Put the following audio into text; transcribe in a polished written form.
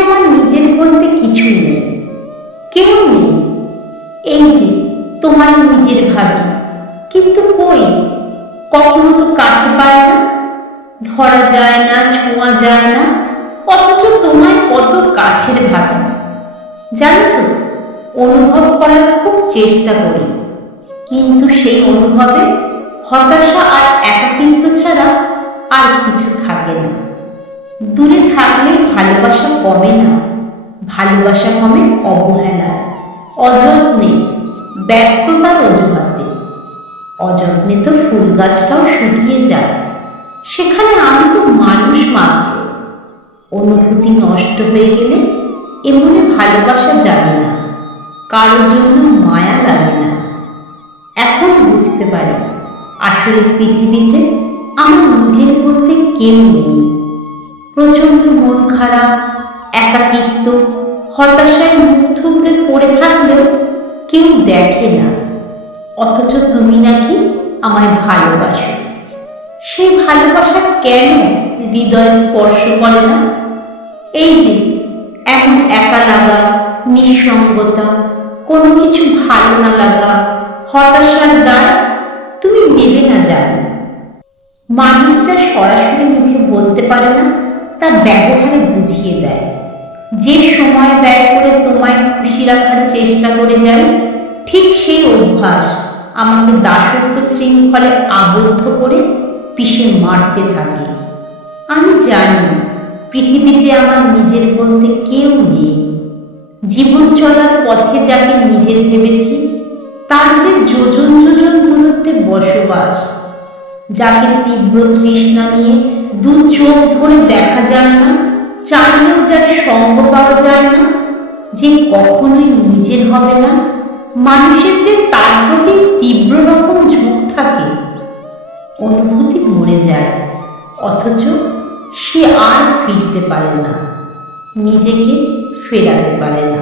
আমার নিজের বলতে কিছু নেই, কেউ নেই। এই যে তোমায় নিজের ভাবি, কিন্তু কই, কখনো তো কাছে পায় না, ধরা যায় না, ছোঁয়া যায় না, অথচ তোমায় কত কাছের ভাবি। জানো তো, অনুভব করার খুব চেষ্টা করি, কিন্তু সেই অনুভবে হতাশা আর একাকিত্ব ছাড়া আর কিছু থাকে না। দূরে থাকলে ভালোবাসা কমে না, ভালোবাসা কমে অবহেলায়, অযত্নে, ব্যস্ততার অজুহাতে। অযত্নে তো ফুল গাছটাও শুকিয়ে যায়, সেখানে আমি তো মানুষ মাত্র। অনুভূতি নষ্ট হয়ে গেলে এমনে ভালোবাসা যাবে না, কারোর জন্য মায়া লাগে না। এখন বুঝতে পারি আসলে পৃথিবীতে আমার নিজের বলতে কেউ নেই। প্রচণ্ড মন খারাপ, একাকিত্ব, হতাশায় মুখ থুবড়ে পড়ে থাকলেও কেউ দেখে না, অথচ তুমি নাকি আমায় ভালোবাসো। সেই ভালোবাসা কেন হৃদয় স্পর্শ করে না? এই যে এখন একা লাগা, নিঃসঙ্গতা, কোনো কিছু ভালো না লাগা, হতাশার দায় তুমি নেবে না জানো। মানুষরা সরাসরি মুখে বলতে পারে না, তা ব্যবহারে বুঝিয়ে দেয়। যে সময় ব্যয় করে তোমায় খুশি রাখার চেষ্টা করে যায়, ঠিক সেই অভ্যাস আমাকে দাসত্ব শৃঙ্খলে আবদ্ধ করে পিষে মারতে থাকে। আমি জানি পৃথিবীতে আমার নিজের বলতে কেউ নেই। জীবন চলার পথে যাকে নিজের ভেবেছি, তার যে যোজন যোজন দূরত্বে বসবাস, যাকে তীব্র তৃষ্ণা নিয়ে দু চোখ ভরে দেখা যায় না, চাইলেও যার সঙ্গ পাওয়া যায় না, যে কখনোই নিজের হবে না, মানুষের যে তার প্রতি তীব্র রকম ঝোঁক থাকে। অনুভূতি মরে যায়, অথচ সে আর ফিরতে পারে না, নিজেকে ফেরাতে পারে না।